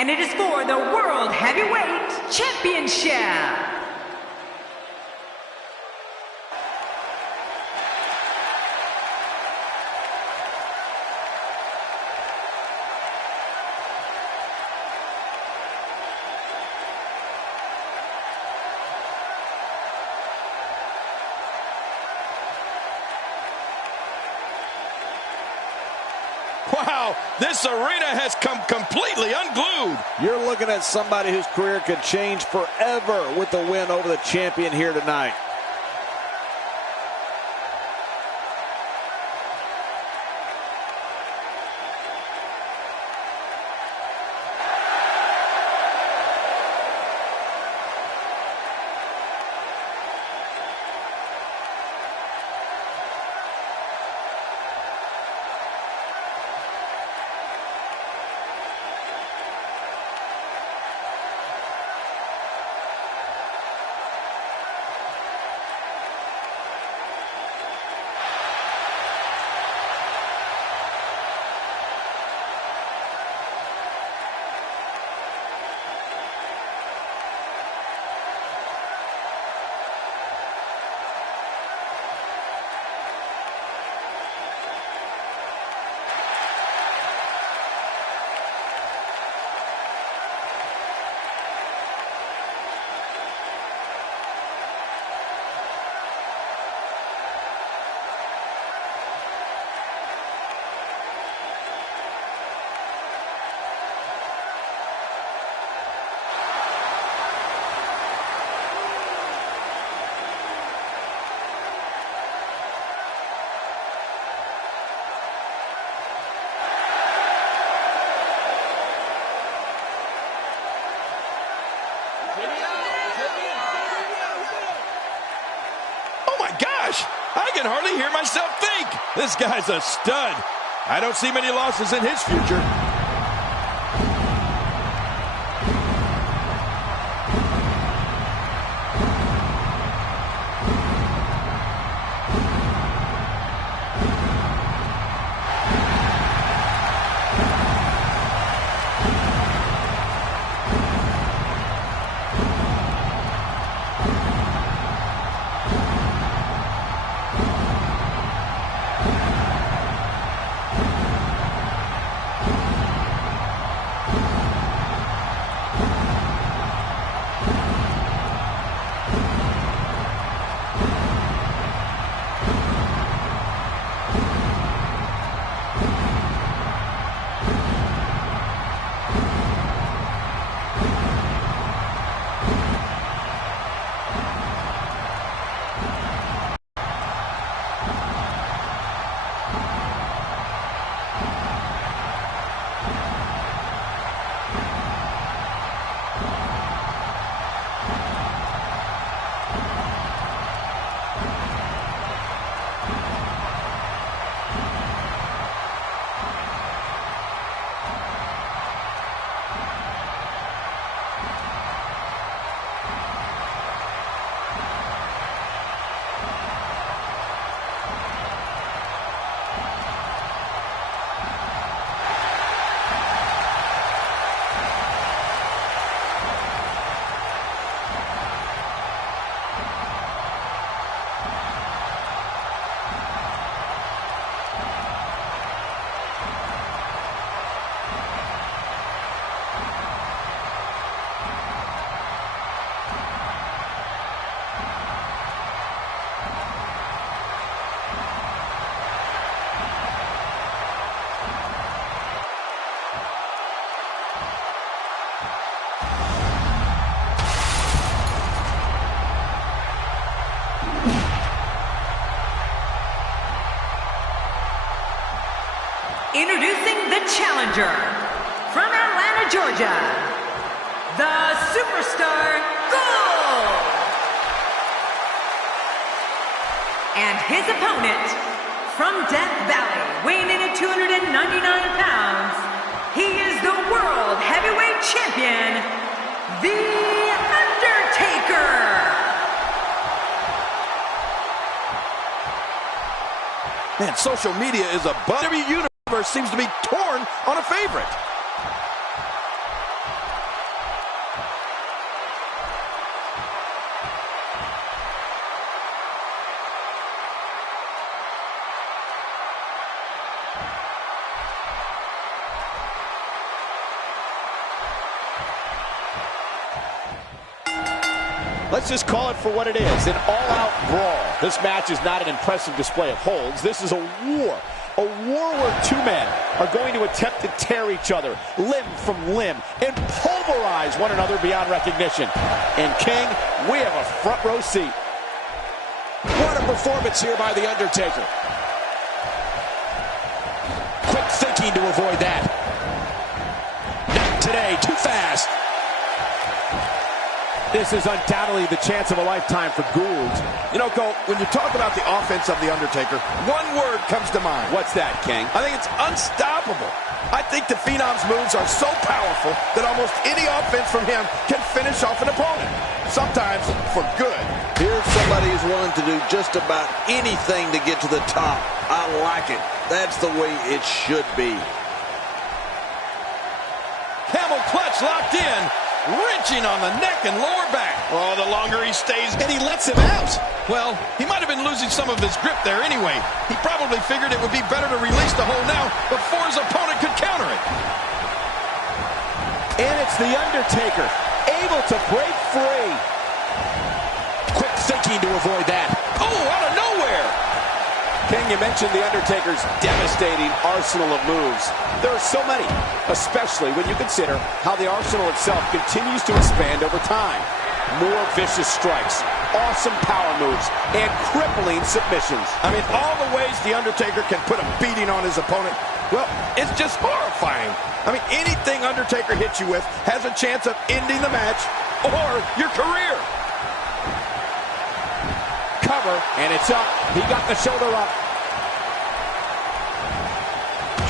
and it is for the World Heavyweight Championship. Wow, this arena has come completely unglued. You're looking at somebody whose career could change forever with the win over the champion here tonight. I can hardly hear myself think. This guy's a stud. I don't see many losses in his future. Introducing the challenger from Atlanta, Georgia, the superstar Gold. And his opponent from Death Valley, weighing in at 299 pounds, he is the World Heavyweight Champion, The Undertaker. Man, social media is a buzz. Every universe seems to be torn on a favorite. Let's just call it for what it is, an all-out brawl. This match is not an impressive display of holds. This is a war. A war where two men are going to attempt to tear each other limb from limb and pulverize one another beyond recognition. And King, we have a front row seat. What a performance here by The Undertaker. Quick thinking to avoid that. Not today, too fast. This is undoubtedly the chance of a lifetime for Gould. You know, Cole, when you talk about the offense of The Undertaker, one word comes to mind. What's that, King? I think it's unstoppable. I think the Phenom's moves are so powerful that almost any offense from him can finish off an opponent. Sometimes for good. Here's somebody who's willing to do just about anything to get to the top. I like it. That's the way it should be. Camel clutch locked in. Wrenching on the neck and lower back. Oh, the longer he stays, and he lets him out. Well, he might have been losing some of his grip there anyway. He probably figured it would be better to release the hold now before his opponent could counter it. And it's The Undertaker, able to break free. Quick thinking to avoid that. Oh, out of nowhere. King, you mentioned The Undertaker's devastating arsenal of moves. There are so many, especially when you consider how the arsenal itself continues to expand over time. More vicious strikes, awesome power moves, and crippling submissions. I mean, all the ways The Undertaker can put a beating on his opponent, well, it's just horrifying. I mean, anything Undertaker hits you with has a chance of ending the match or your career. Cover, and it's up. He got the shoulder up.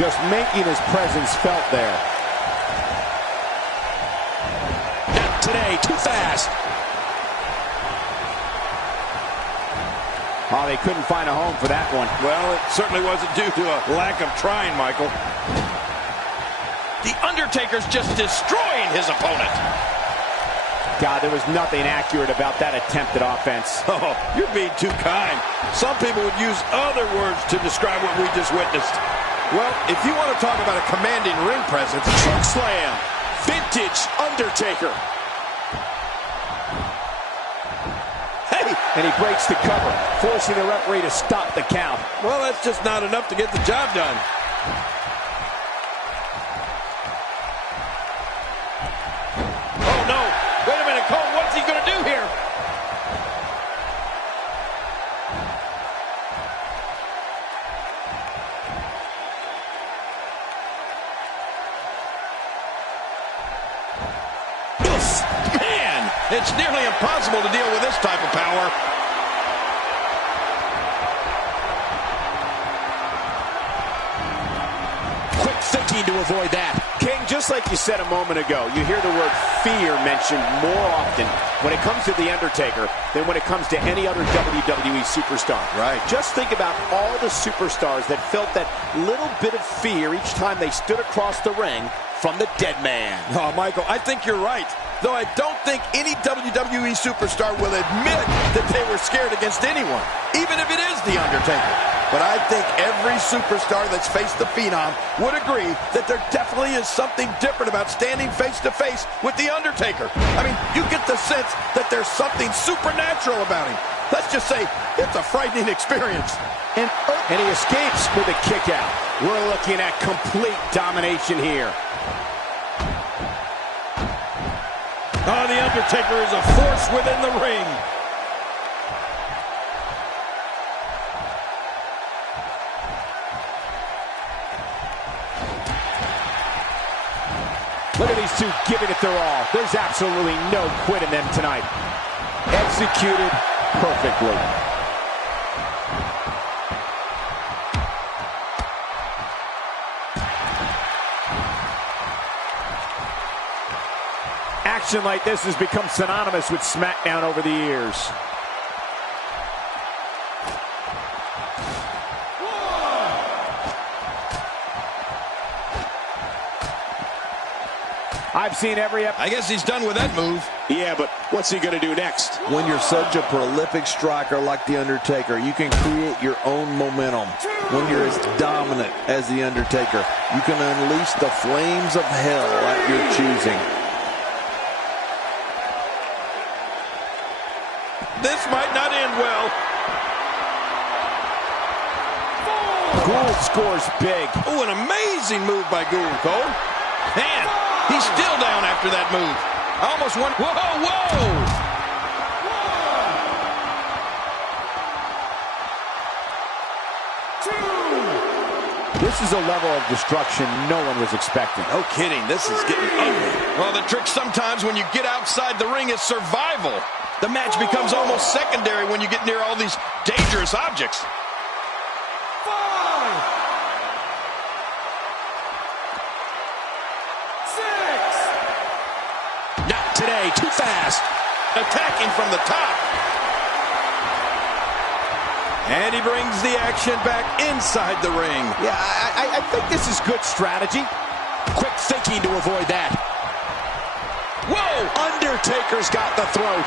Just making his presence felt there. Not today, too fast. Oh, they couldn't find a home for that one. Well, it certainly wasn't due to a lack of trying, Michael. The Undertaker's just destroying his opponent. God, there was nothing accurate about that attempted offense. Oh, you're being too kind. Some people would use other words to describe what we just witnessed. Well, if you want to talk about a commanding ring presence, choke slam, vintage Undertaker. Hey, and he breaks the cover, forcing the referee to stop the count. Well, that's just not enough to get the job done. Oh, no. Wait a minute, Cole, what's he going to do here? Man, it's nearly impossible to deal with this type of power. Quick thinking to avoid that. King, just like you said a moment ago, you hear the word fear mentioned more often when it comes to The Undertaker than when it comes to any other WWE superstar. Right. Just think about all the superstars that felt that little bit of fear each time they stood across the ring from the dead man. Oh, Michael, I think you're right. Though I don't think any WWE superstar will admit that they were scared against anyone, even if it is The Undertaker. But I think every superstar that's faced the Phenom would agree that there definitely is something different about standing face-to-face with The Undertaker. I mean, you get the sense that there's something supernatural about him. Let's just say it's a frightening experience. And he escapes with a kick out. We're looking at complete domination here. Oh, The Undertaker is a force within the ring. Look at these two giving it their all. There's absolutely no quit in them tonight. Executed perfectly. Action like this has become synonymous with SmackDown over the years. I've seen every I guess he's done with that move. Yeah, but what's he going to do next? When you're such a prolific striker like The Undertaker, you can create your own momentum. When you're as dominant as The Undertaker, you can unleash the flames of hell at your choosing. This might not end well. Gould scores big. Oh, an amazing move by Gould, Cole. Man, he's still down after that move. I almost won. Whoa, whoa! This is a level of destruction no one was expecting. No kidding, this is getting ugly. Well, the trick sometimes when you get outside the ring is survival. The match becomes almost secondary when you get near all these dangerous objects. 5, 6. Not today, too fast. Attacking from the top. And he brings the action back inside the ring. Yeah, I think this is good strategy. Quick thinking to avoid that. Whoa! Undertaker's got the throat.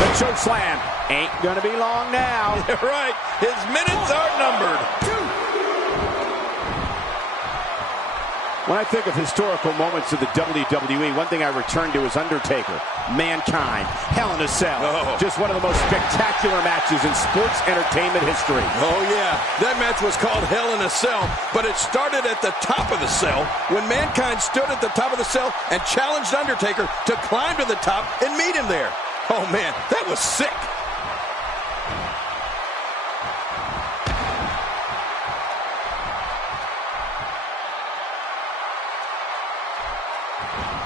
The choke slam ain't gonna be long now. You're right. His minutes are numbered. When I think of historical moments of the WWE, one thing I return to is Undertaker, Mankind, Hell in a Cell. Oh. Just one of the most spectacular matches in sports entertainment history. Oh, yeah. That match was called Hell in a Cell, but it started at the top of the cell when Mankind stood at the top of the cell and challenged Undertaker to climb to the top and meet him there. Oh, man, that was sick.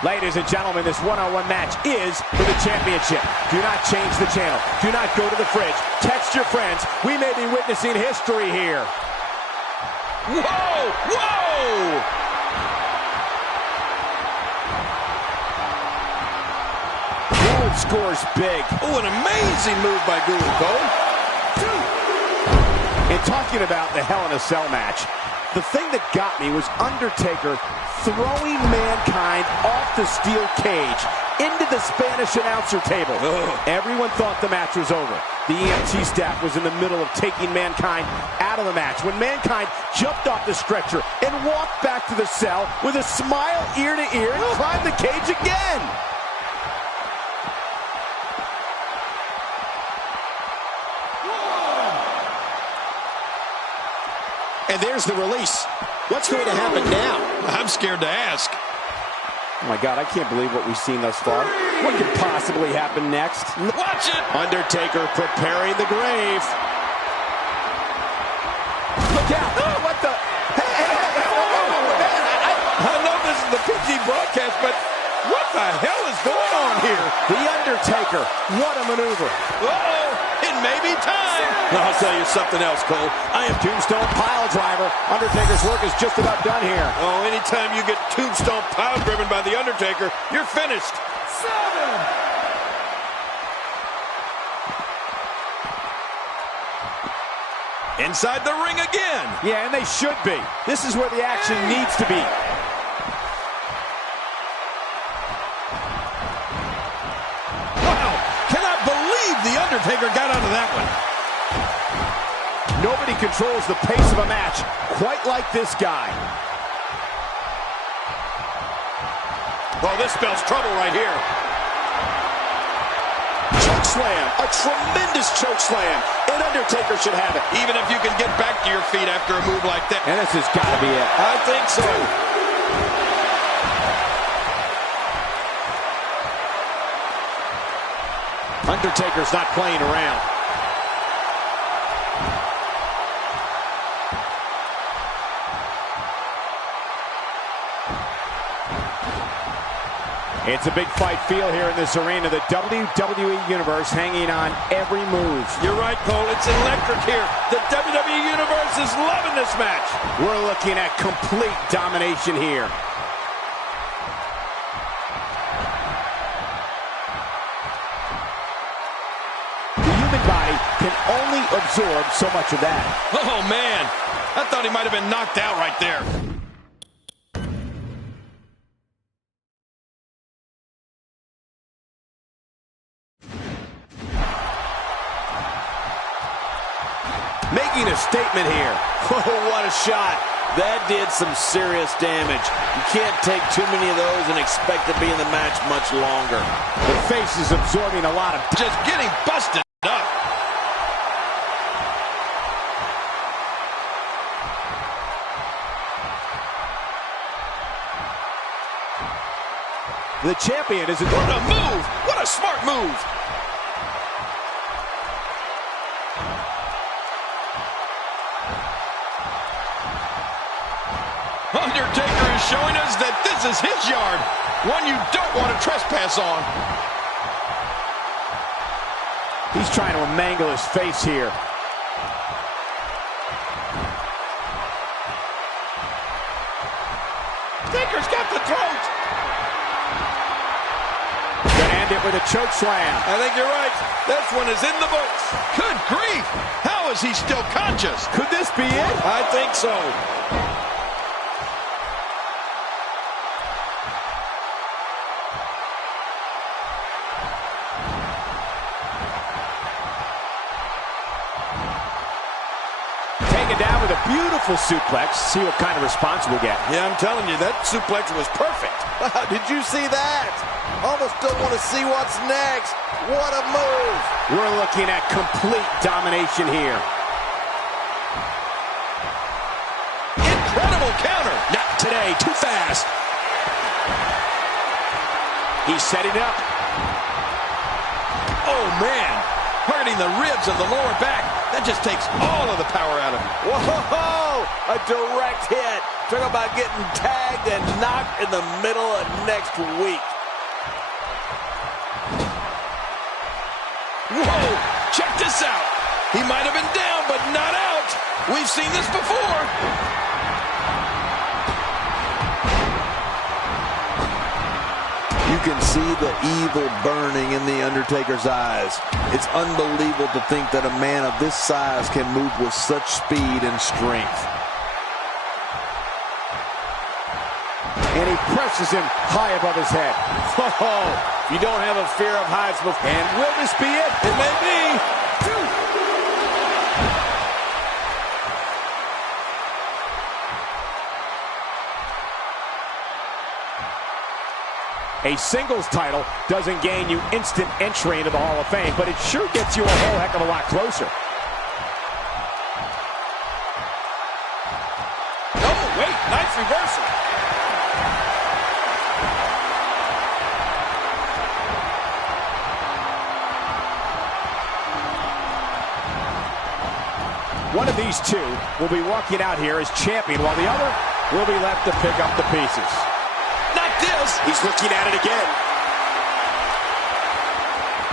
Ladies and gentlemen, this one-on-one match is for the championship. Do not change the channel. Do not go to the fridge. Text your friends. We may be witnessing history here. Whoa! Whoa! Gould scores big. Oh, an amazing move by Gould, Cole. And talking about the Hell in a Cell match, the thing that got me was Undertaker throwing Mankind off the steel cage into the Spanish announcer table. Ugh. Everyone thought the match was over. The EMT staff was in the middle of taking Mankind out of the match when Mankind jumped off the stretcher and walked back to the cell with a smile ear to ear and climbed the cage again. And there's the release. What's going to happen now? I'm scared to ask. Oh my God, I can't believe what we've seen thus far. What could possibly happen next? Watch it! Undertaker preparing the grave. Look out! Oh, what the? I know this is the PG broadcast, but what the hell is going on here? The Undertaker, what a maneuver. Uh-oh, it may be time. I'll tell you something else, Cole. I am Tombstone pile driver. Undertaker's work is just about done here. Oh, anytime you get Tombstone pile driven by the Undertaker, you're finished. 7. Inside the ring again. Yeah, and they should be. This is where the action needs to be. Wow, cannot believe the Undertaker got out of that one. Nobody controls the pace of a match quite like this guy. Well, this spells trouble right here. Choke slam, a tremendous choke slam, and Undertaker should have it. Even if you can get back to your feet after a move like that. And this has got to be it. I think so. Undertaker's not playing around. It's a big fight feel here in this arena. The WWE Universe hanging on every move. You're right, Cole. It's electric here. The WWE Universe is loving this match. We're looking at complete domination here. The human body can only absorb so much of that. Oh, man. I thought he might have been knocked out right there. Making a statement here. Oh, what a shot. That did some serious damage. You can't take too many of those and expect to be in the match much longer. The face is absorbing a lot of... Just getting busted up. The champion is... What a move! What a smart move! Undertaker is showing us that this is his yard, one you don't want to trespass on. He's trying to mangle his face here. Taker's got the throat. Gonna end it with a choke slam. I think you're right. This one is in the books. Good grief! How is he still conscious? Could this be it? I think so. Down with a beautiful suplex. See what kind of response we'll get. Yeah, I'm telling you, that suplex was perfect. Wow, did you see that? Almost don't want to see what's next. What a move. We're looking at complete domination here. Incredible counter. Not today, too fast. He's setting up. Oh, man. Hurting the ribs of the lower back. That just takes all of the power out of him. Whoa! A direct hit. Talk about getting tagged and knocked in the middle of next week. Whoa! Check this out. He might have been down, but not out. We've seen this before. You can see the evil burning in the Undertaker's eyes. It's unbelievable to think that a man of this size can move with such speed and strength. And he presses him high above his head. Whoa! You don't have a fear of heights before. And will this be it? It may be. A singles title doesn't gain you instant entry into the Hall of Fame, but it sure gets you a whole heck of a lot closer. Oh, wait, nice reversal. One of these two will be walking out here as champion, while the other will be left to pick up the pieces. He's looking at it again.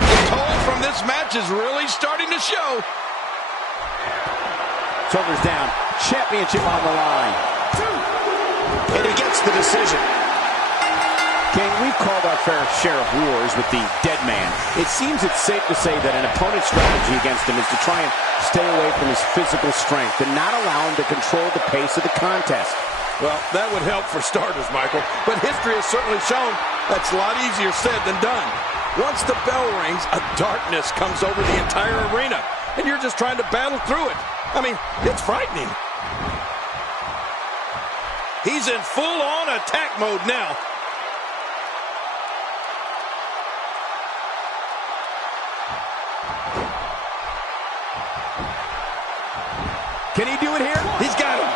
The toll from this match is really starting to show. Shoulders down. Championship on the line. And he gets the decision. King, we've called our fair share of wars with the dead man. It seems it's safe to say that an opponent's strategy against him is to try and stay away from his physical strength and not allow him to control the pace of the contest. Well, that would help for starters, Michael. But history has certainly shown that's a lot easier said than done. Once the bell rings, a darkness comes over the entire arena, and you're just trying to battle through it. I mean, it's frightening. He's in full-on attack mode now. Can he do it here? He's got him.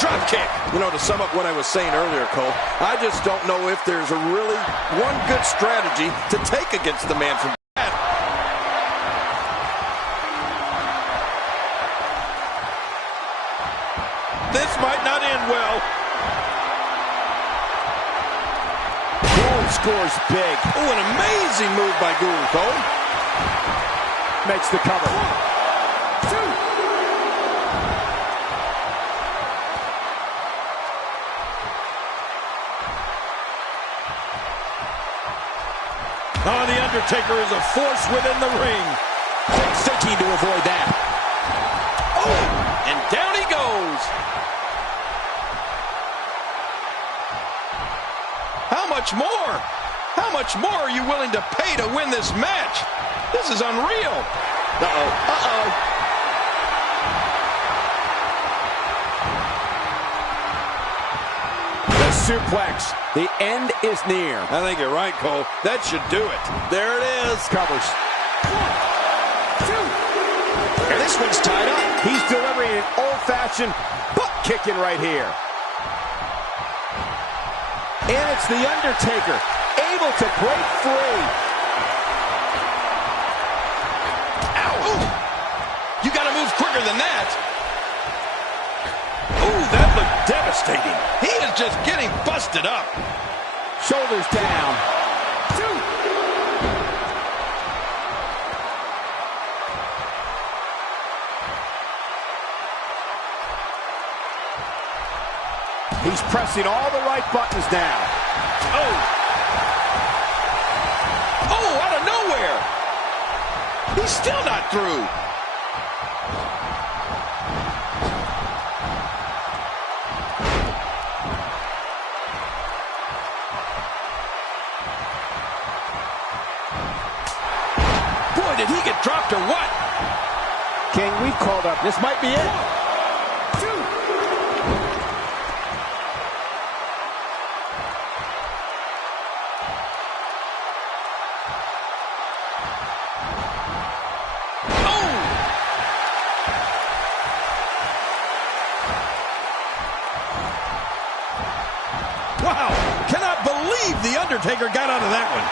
Drop kick. You know, to sum up what I was saying earlier, Cole, I just don't know if there's a really one good strategy to take against the man from that. This might not end well. Gould scores big. Oh, an amazing move by Gould, Cole. Makes the cover. 1, 2. Oh, The Undertaker is a force within the ring. Thinking to avoid that. Oh, and down he goes. How much more? How much more are you willing to pay to win this match? This is unreal. The suplex. The end is near. I think you're right, Cole. That should do it. There it is. Covers. And this one's tied up. He's delivering an old-fashioned butt kicking right here. And it's The Undertaker, able to break free. Ow! Ooh. You got to move quicker than that. Ooh, that looked devastating. He is just getting busted up. Shoulders down. He's pressing all the right buttons now. Oh! Oh, out of nowhere! He's still not through. Boy, did he get dropped or what? King, we've called up. This might be it. Wow, cannot believe The Undertaker got out of that one.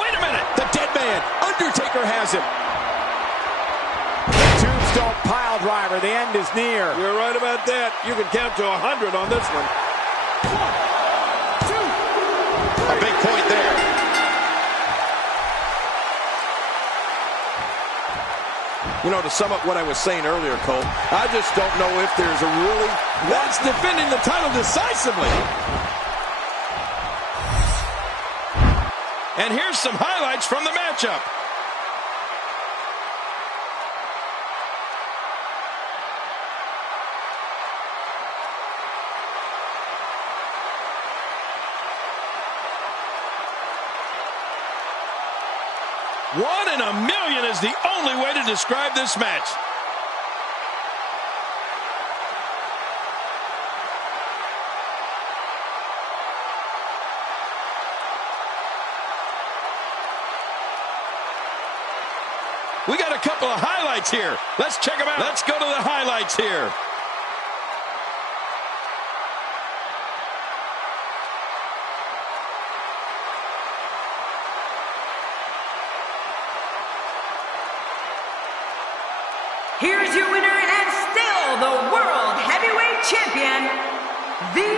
Wait a minute, the dead man, Undertaker has him. Tombstone pile driver, the end is near. You're right about that. You can count to 100 on this one. 1, 2, 3. A big point there. You know, to sum up what I was saying earlier, Cole, I just don't know if there's a really... That's defending the title decisively. And here's some highlights from the matchup. One in a million is the only way to describe this match. We got a couple of highlights here. Let's check them out. Let's go to the highlights here. Here's your winner and still the World Heavyweight Champion, The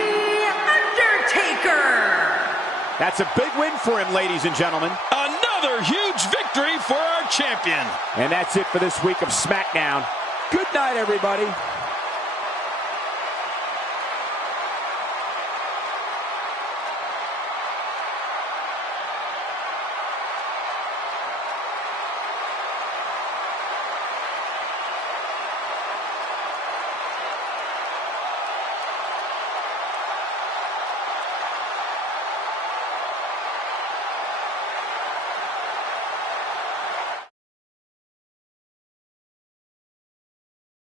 Undertaker. That's a big win for him, ladies and gentlemen. Another huge victory for our champion. And that's it for this week of SmackDown. Good night, everybody.